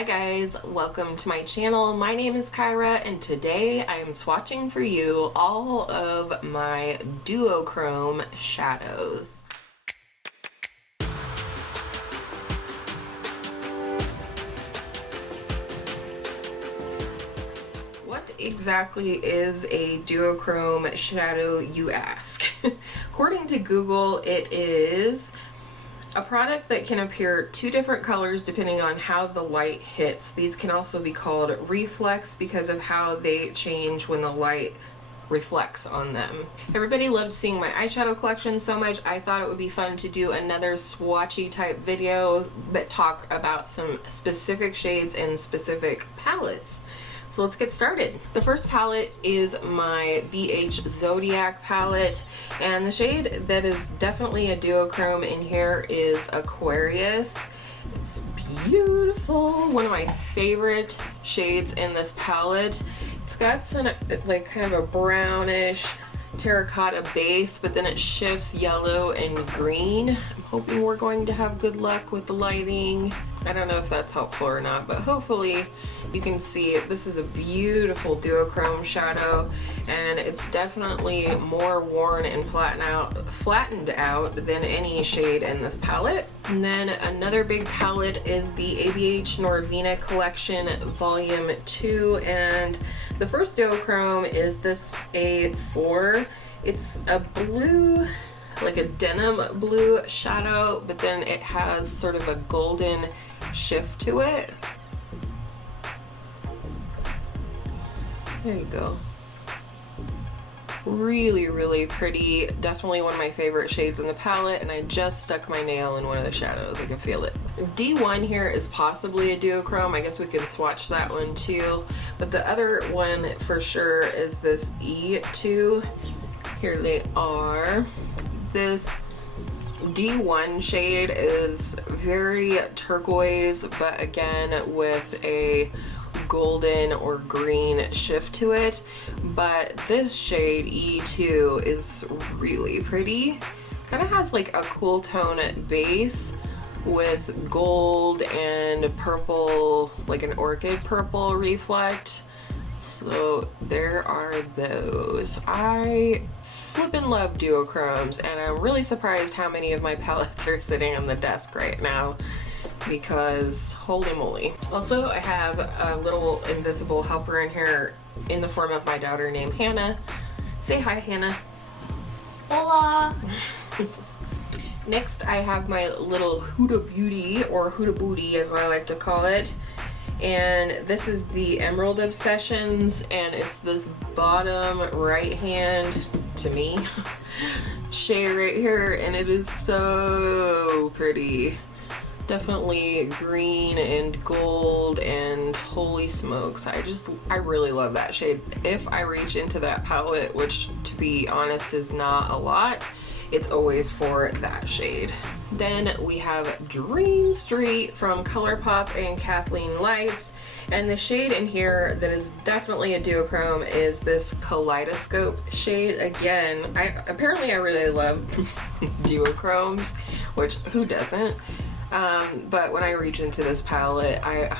Hi guys, welcome to my channel. My name is Kyra and today I am swatching for you all of my Duochrome shadows. What exactly is a Duochrome shadow, you ask? According to Google, it is a product that can appear two different colors depending on how the light hits. These can also be called reflex because of how they change when the light reflects on them. Everybody loved seeing my eyeshadow collection so much, I thought it would be fun to do another swatchy type video but talk about some specific shades and specific palettes. So let's get started. The first palette is my BH Zodiac palette, and the shade that is definitely a duochrome in here is Aquarius. It's beautiful, one of my favorite shades in this palette. It's got some like kind of a brownish terracotta base, but then it shifts yellow and green. I'm hoping we're going to have good luck with the lighting. I don't know if that's helpful or not, but hopefully you can see it. This is a beautiful duochrome shadow, and it's definitely more worn and flattened out than any shade in this palette. And then another big palette is the ABH Noir Mina Collection Volume 2, and the first duochrome is this A4. It's a blue, like a denim blue shadow, but then it has sort of a golden shift to it. There you go. Really pretty. Definitely one of my favorite shades in the palette, and I just stuck my nail in one of the shadows. I can feel it. D1 here is possibly a duochrome. I guess we can swatch that one too. But the other one for sure is this E2. Here they are. This D1 shade is very turquoise, but again with a golden or green shift to it. But this shade E2 is really pretty. Kind of has like a cool tone base with gold and purple, like an orchid purple reflect. So there are those. I flippin' love duochromes, and I'm really surprised how many of my palettes are sitting on the desk right now, because holy moly. Also, I have a little invisible helper in here in the form of my daughter named Hannah. Say hi, Hannah. Hola. Next, I have my little Huda Beauty, or Huda Booty as I like to call it. And this is the Emerald Obsessions, and it's this bottom right hand, to me, shade right here, and it is so pretty. Definitely green and gold, and holy smokes, I really love that shade. If I reach into that palette, which to be honest is not a lot, it's always for that shade. Then we have Dream Street from ColourPop and Kathleen Lights, and the shade in here that is definitely a duochrome is this Kaleidoscope shade. Again, apparently I really love duochromes, which who doesn't? But when I reach into this palette, I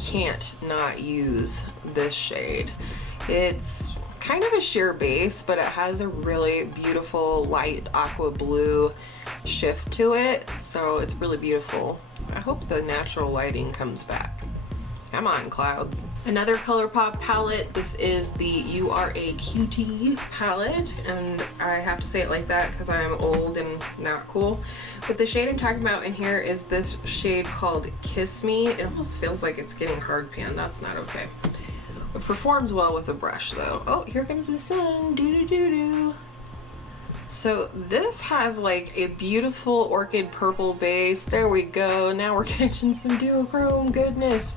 can't not use this shade. It's kind of a sheer base, but it has a really beautiful light aqua blue shift to it, so it's really beautiful. I hope the natural lighting comes back. Come on, clouds. Another ColourPop palette. This is the You Are a Cutie palette, and I have to say it like that because I'm old and not cool. But the shade I'm talking about in here is this shade called Kiss Me. It almost feels like it's getting hard pan. That's not okay. It performs well with a brush though. Oh, here comes the sun. Doo-doo-doo-doo. So this has like a beautiful orchid purple base. There we go. Now we're catching some duochrome goodness.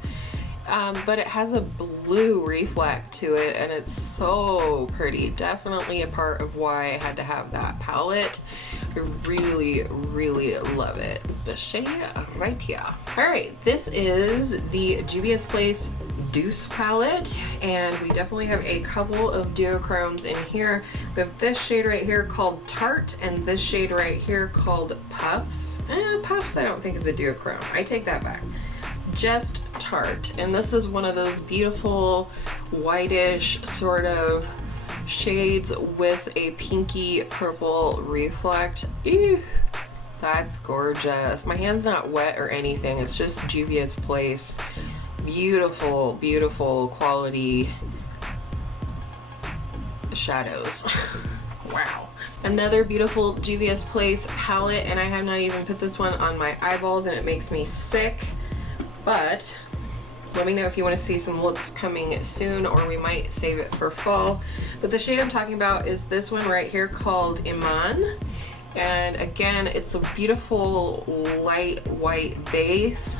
But it has a blue reflect to it, and it's so pretty. Definitely a part of why I had to have that palette. I really love it. The shade right here. Alright, this is the Juvia's Place Deuce palette, and we definitely have a couple of duochromes in here. We have this shade right here called Tart, and this shade right here called Puffs. Puffs I don't think is a duochrome. I take that back. Just Tart, and this is one of those beautiful whitish sort of shades with a pinky purple reflect. Ew, that's gorgeous. My hand's not wet or anything, it's just Juvia's Place. Beautiful, beautiful quality shadows. Wow. Another beautiful Juvia's Place palette, and I have not even put this one on my eyeballs and it makes me sick, but let me know if you want to see some looks coming soon, or we might save it for fall. But the shade I'm talking about is this one right here called Iman, and again it's a beautiful light white base,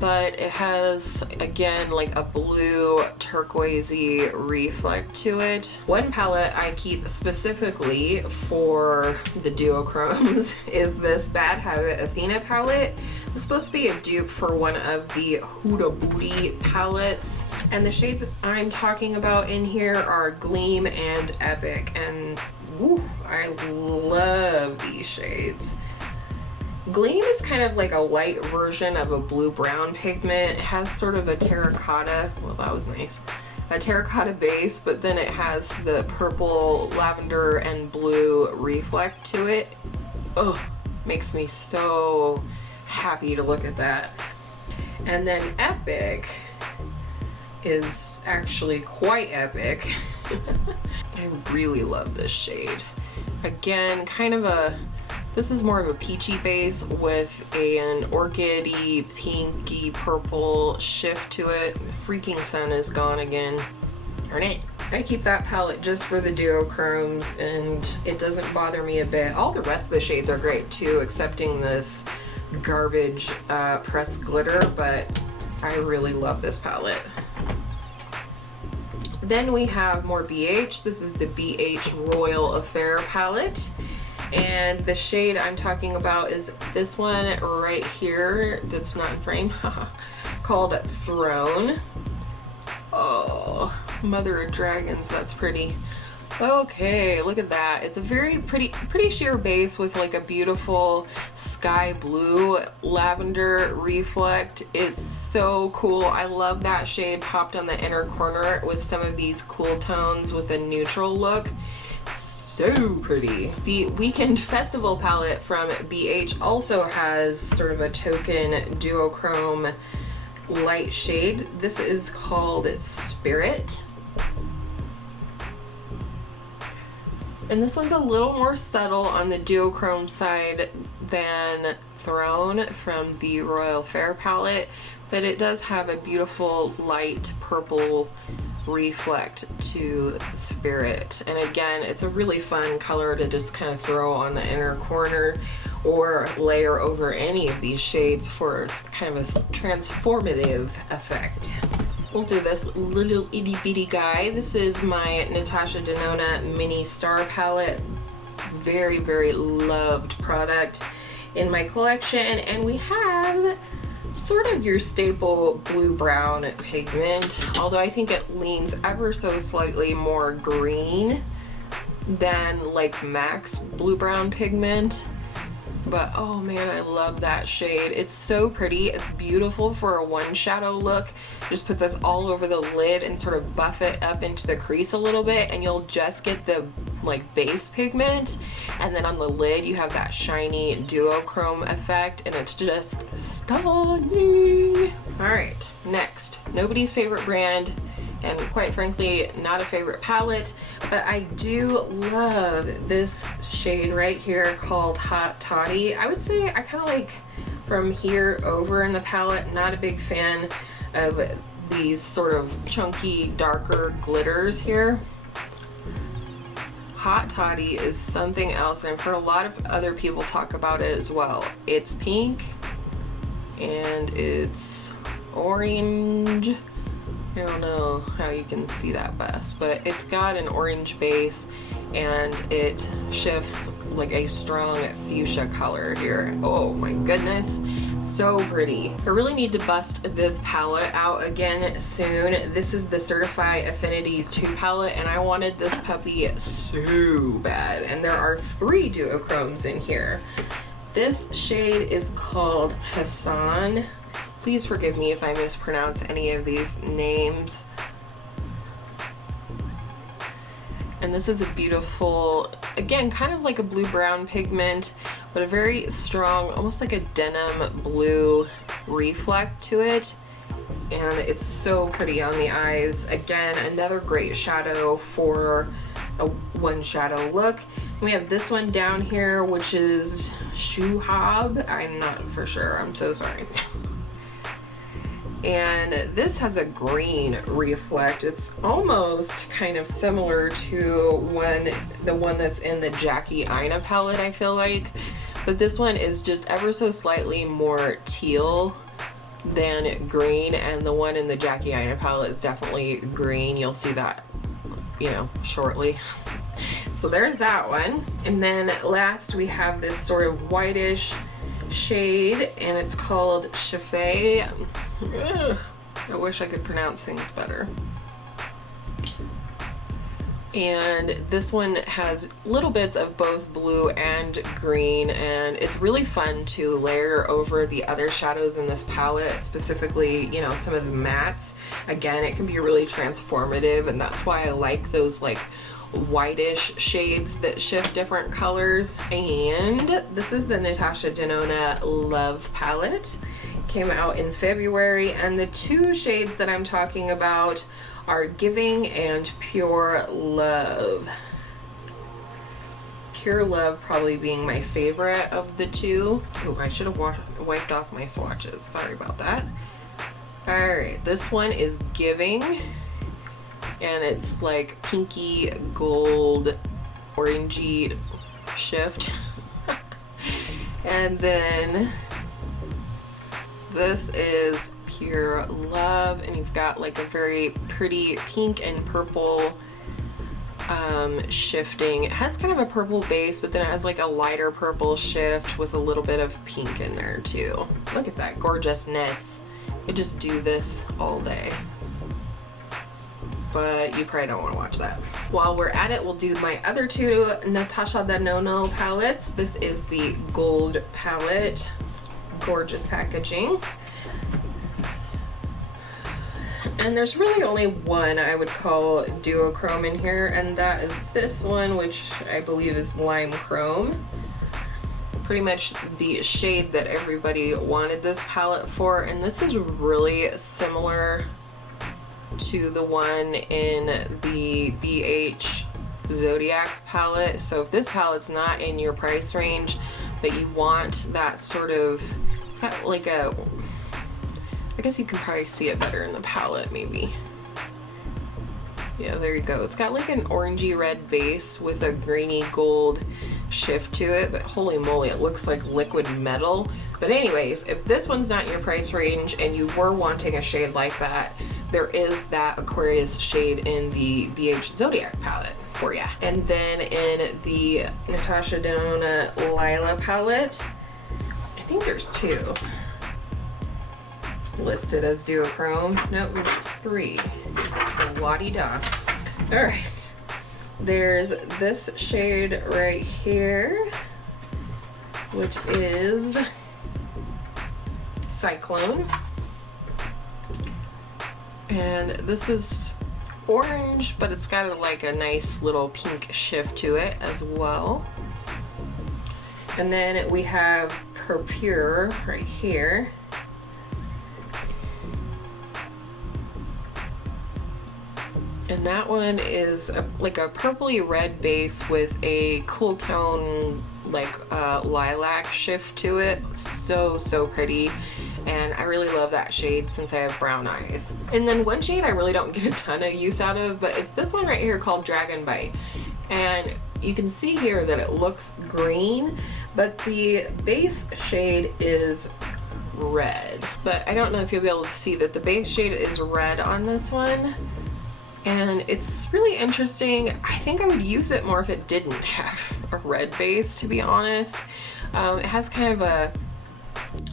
but it has again like a blue turquoisey reflect to it. One palette I keep specifically for the duochromes is this Bad Habit Athena palette. It's supposed to be a dupe for one of the Huda Beauty palettes, and the shades I'm talking about in here are Gleam and Epic, and woo, I love these shades. Gleam is kind of like a light version of a blue-brown pigment. It has sort of a terracotta, well that was nice, a terracotta base, but then it has the purple, lavender, and blue reflect to it. Ugh, makes me so happy to look at that. And then Epic is actually quite epic. I really love this shade. Again, kind of a, this is more of a peachy base with an orchidy, pinky, purple shift to it. The freaking sun is gone again. Darn it. I keep that palette just for the duochromes and it doesn't bother me a bit. All the rest of the shades are great too, excepting this garbage pressed glitter, but I really love this palette. Then we have more BH. This is the BH Royal Affair palette. And the shade I'm talking about is this one right here that's not in frame, called Throne. Oh, Mother of Dragons, that's pretty. Okay, look at that. It's a very pretty sheer base with like a beautiful sky blue lavender reflect. It's so cool. I love that shade popped on the inner corner with some of these cool tones with a neutral look. So pretty. The Weekend Festival palette from BH also has sort of a token duochrome light shade. This is called Spirit. And this one's a little more subtle on the duochrome side than Throne from the Royal Fair palette, but it does have a beautiful light purple reflect to Spirit. And again, it's a really fun color to just kind of throw on the inner corner or layer over any of these shades for kind of a transformative effect. We'll do this little itty bitty guy. This is my Natasha Dona Mini Star palette. Very, very loved product in my collection. And we have sort of your staple blue-brown pigment, although I think it leans ever so slightly more green than like MAC's blue-brown pigment. But oh man, I love that shade. It's so pretty. It's beautiful for a one shadow look. Just put this all over the lid and sort of buff it up into the crease a little bit, and you'll just get the like base pigment, and then on the lid you have that shiny duochrome effect, and it's just stunning. All right, next, nobody's favorite brand, and quite frankly not a favorite palette, but I do love this shade right here called Hot Toddy. I would say I kind of like from here over in the palette. Not a big fan of these sort of chunky darker glitters here. Hot Toddy is something else, and I've heard a lot of other people talk about it as well. It's pink and it's orange. I don't know how you can see that best, but it's got an orange base and it shifts like a strong fuchsia color here. Oh my goodness, so pretty. I really need to bust this palette out again soon. This is the Certified Affinity 2 palette, and I wanted this puppy so bad, and there are 3 duochromes in here. This shade is called Hassan, Please forgive me if I mispronounce any of these names. And this is a beautiful, again, kind of like a blue-brown pigment, but a very strong, almost like a denim blue reflect to it. And it's so pretty on the eyes. Again, another great shadow for a one shadow look. We have this one down here, which is Shuhab. I'm not for sure, I'm so sorry. And this has a green reflect. It's almost kind of similar to the one that's in the Jackie Aina palette, I feel like. But this one is just ever so slightly more teal than green, and the one in the Jackie Aina palette is definitely green. You'll see that, you know, shortly. So there's that one. And then last we have this sort of whitish shade, and it's called Chiffé. I wish I could pronounce things better. And this one has little bits of both blue and green, and it's really fun to layer over the other shadows in this palette, specifically, you know, some of the mattes. Again, it can be really transformative, and that's why I like those like whitish shades that shift different colors. And this is the Natasha Dona Love palette. Came out in February, and the two shades that I'm talking about are Giving and Pure Love. Pure Love probably being my favorite of the two. Oh, I should have wiped off my swatches. Sorry about that. Alright, this one is Giving, and it's like pinky gold orangey shift. And then this is Pure Love, and you've got like a very pretty pink and purple shifting. It has kind of a purple base, but then it has like a lighter purple shift with a little bit of pink in there too. Look at that gorgeousness. I could just do this all day, but you probably don't want to watch that. While we're at it, we'll do my other two Natasha Denona palettes. This is the gold palette. Gorgeous packaging. And there's really only one I would call Duochrome in here, and that is this one, which I believe is Lima Chrome. Pretty much the shade that everybody wanted this palette for, and this is really similar to the one in the BH Zodiac palette. So if this palette's not in your price range, but you want that sort of, like a, I guess you can probably see it better in the palette maybe. Yeah, there you go. It's got like an orangey red base with a greeny gold shift to it, but holy moly, it looks like liquid metal. But anyways, if this one's not your price range and you were wanting a shade like that, there is that Aquarius shade in the BH Zodiac palette for ya. And then in the Natasha Denona Lila palette, I think there's two listed as Duochrome. Nope, there's three. La-di-da. Alright. There's this shade right here, which is Cyclone. And this is orange, but it's got like a nice little pink shift to it as well. And then we have Pure right here. And that one is like a purpley red base with a cool tone, like lilac shift to it. So pretty. And I really love that shade since I have brown eyes. And then one shade I really don't get a ton of use out of, but it's this one right here called Dragon Bite. And you can see here that it looks green, but the base shade is red. But I don't know if you'll be able to see that the base shade is red on this one. And it's really interesting. I think I would use it more if it didn't have a red base, to be honest. It has kind of a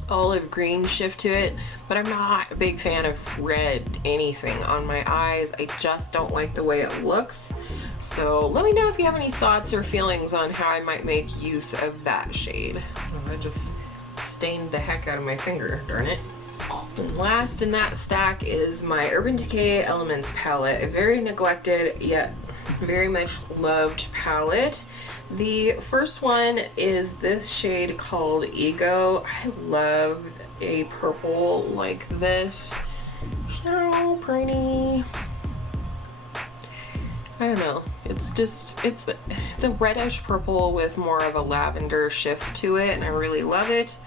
olive green shift to it, but I'm not a big fan of red anything on my eyes. I just don't like the way it looks. So let me know if you have any thoughts or feelings on how I might make use of that shade. Oh, I just stained the heck out of my finger, darn it. And last in that stack is my Urban Decay Elements palette, a very neglected yet very much loved palette. The first one is this shade called Ego. I love a purple like this. So pretty. I don't know. It's just, it's a reddish purple with more of a lavender shift to it, and I really love it.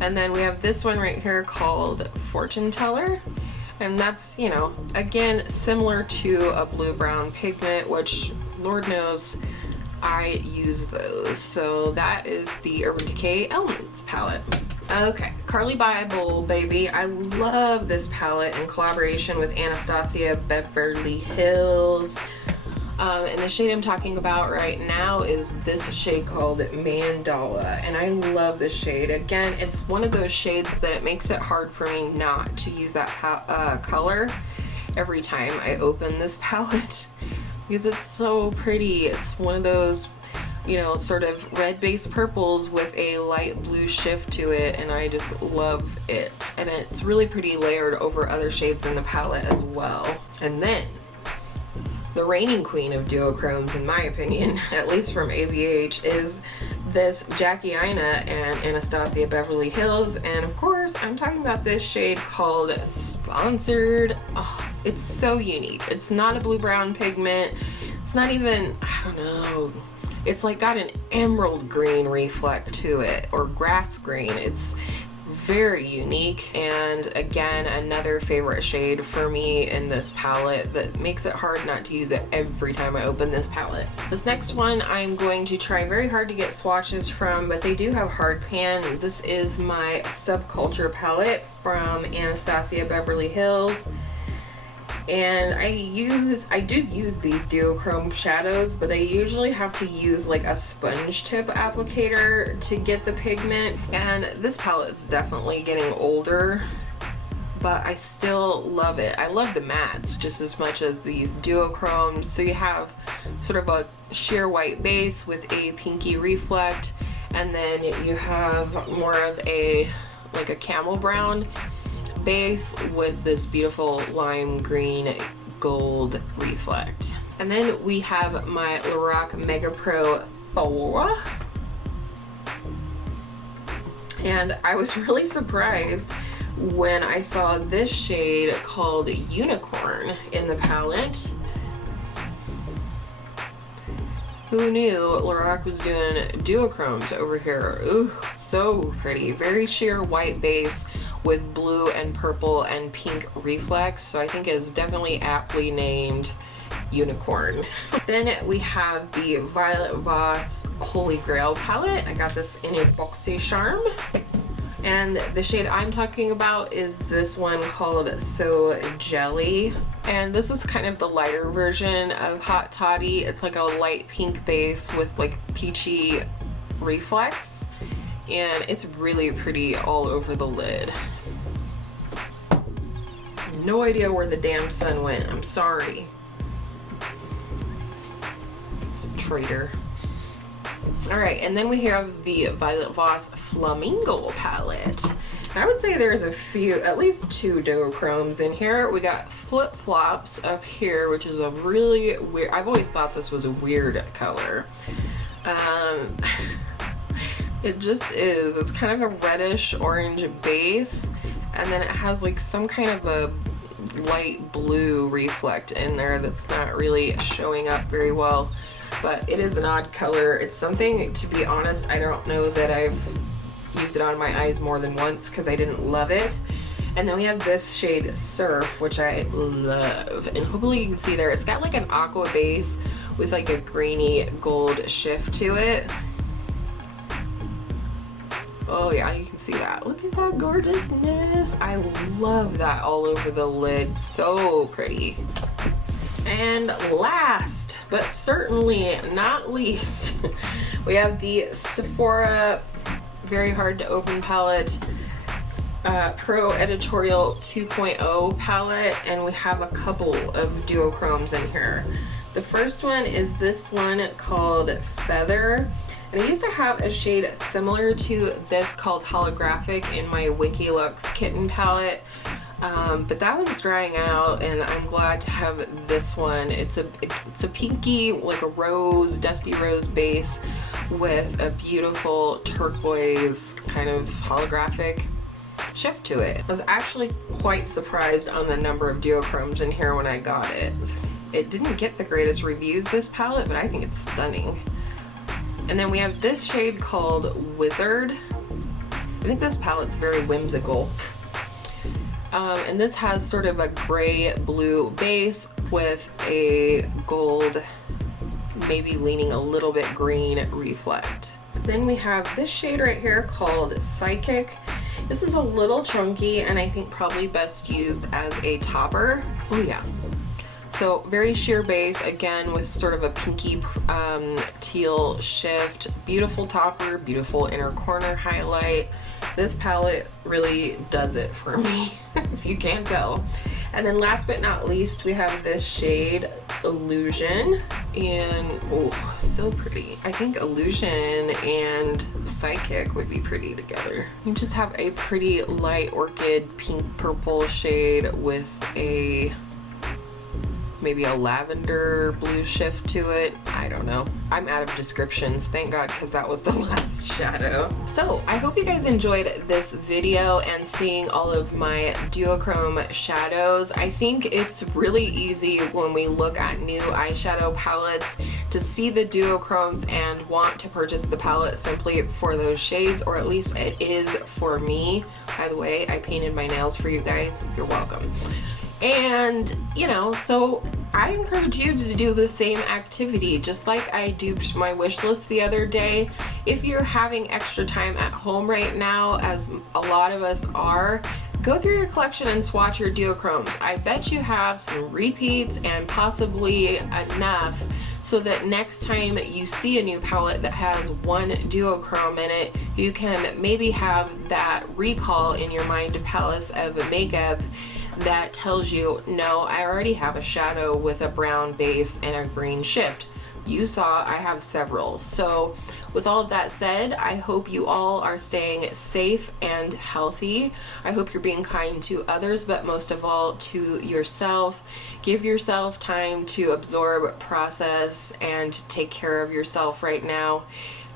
And then we have this one right here called Fortune Teller. And that's, you know, again, similar to a blue-brown pigment, which Lord knows I use those. So that is the Urban Decay Elements palette. Okay, Carly Bible, baby. I love this palette in collaboration with Anastasia Beverly Hills. And the shade I'm talking about right now is this shade called Mandala, and I love this shade. Again, it's one of those shades that makes it hard for me not to use that color every time I open this palette because it's so pretty. It's one of those, you know, sort of red-based purples with a light blue shift to it, and I just love it. And it's really pretty layered over other shades in the palette as well. And then the reigning queen of duochromes, in my opinion, at least from ABH, is this Jackie Aina and Anastasia Beverly Hills. And of course, I'm talking about this shade called Sponsored. Oh, it's so unique. It's not a blue-brown pigment. It's not even, I don't know, it's like got an emerald green reflect to it, or grass green. It's very unique, and again, another favorite shade for me in this palette that makes it hard not to use it every time I open this palette. This next one I'm going to try very hard to get swatches from, but they do have hard pan. This is my Subculture palette from Anastasia Beverly Hills. And I do use these Duochrome shadows, but I usually have to use like a sponge tip applicator to get the pigment. And this palette is definitely getting older, but I still love it. I love the mattes just as much as these Duochromes. So you have sort of a sheer white base with a pinky reflect, and then you have more of a like a camel brown base with this beautiful lime green gold reflect. And then we have my Lorac Mega Pro 4. And I was really surprised when I saw this shade called Unicorn in the palette. Who knew Lorac was doing duochromes over here? Ooh, so pretty. Very sheer white base with blue and purple and pink reflex, so I think it's definitely aptly named Unicorn. Then we have the Violet Voss Holy Grail palette. I got this in a boxy charm, and the shade I'm talking about is this one called So Jelly, and this is kind of the lighter version of Hot Toddy. It's like a light pink base with like peachy reflex, and it's really pretty all over the lid. No idea where the damn sun went. I'm sorry. It's a traitor. Alright, and then we have the Violet Voss Flamingo palette. And I would say there's a few, at least two duochromes in here. We got Flip Flops up here, which is a really weird, I've always thought this was a weird color. It just is. It's kind of a reddish orange base, and then it has like some kind of a light blue reflect in there that's not really showing up very well, but it is an odd color. It's something, to be honest, I don't know that I've used it on my eyes more than once because I didn't love it. And then we have this shade Surf, which I love, and hopefully you can see there, it's got like an aqua base with like a greeny gold shift to it. Oh yeah, you can see that. Look at that gorgeousness. I love that all over the lid. So pretty. And last, but certainly not least, we have the Sephora Very Hard to Open palette, Pro Editorial 2.0 palette, and we have a couple of duochromes in here. The first one is this one called Feather. And I used to have a shade similar to this called Holographic in my Wiki Lux Kitten palette, But that one's drying out, and I'm glad to have this one. It's a pinky, like a rose, dusty rose base with a beautiful turquoise kind of holographic shift to it. I was actually quite surprised on the number of duochromes in here when I got it. It didn't get the greatest reviews, this palette, but I think it's stunning. And then we have this shade called Wizard. I think this palette's very whimsical. And this has sort of a gray blue base with a gold, maybe leaning a little bit green reflect. Then we have this shade right here called Psychic. This is a little chunky and I think probably best used as a topper. Oh yeah. So very sheer base, again with sort of a pinky teal shift. Beautiful topper, beautiful inner corner highlight. This palette really does it for me, if you can't tell. And then last but not least, we have this shade, Illusion. And, oh, so pretty. I think Illusion and Psychic would be pretty together. You just have a pretty light orchid pink purple shade with a maybe a lavender blue shift to it. I don't know. I'm out of descriptions, thank God, because that was the last shadow. So I hope you guys enjoyed this video and seeing all of my duochrome shadows. I think it's really easy when we look at new eyeshadow palettes to see the duochromes and want to purchase the palette simply for those shades, or at least it is for me. By the way, I painted my nails for you guys. You're welcome. And, you know, so I encourage you to do the same activity, just like I duped my wish list the other day. If you're having extra time at home right now, as a lot of us are, go through your collection and swatch your duochromes. I bet you have some repeats and possibly enough so that next time you see a new palette that has one duochrome in it, you can maybe have that recall in your mind to palace of makeup that tells you, no, I already have a shadow with a brown base and a green shift. You saw I have several. So with all of that said, I hope you all are staying safe and healthy. I hope you're being kind to others, but most of all to yourself. Give yourself time to absorb, process, and take care of yourself right now.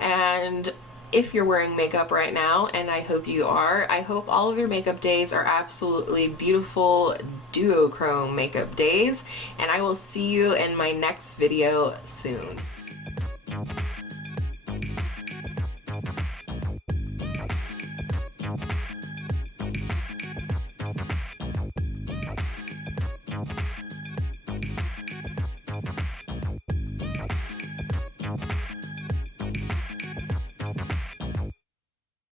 And if you're wearing makeup right now, and I hope you are, I hope all of your makeup days are absolutely beautiful duochrome makeup days, and I will see you in my next video soon.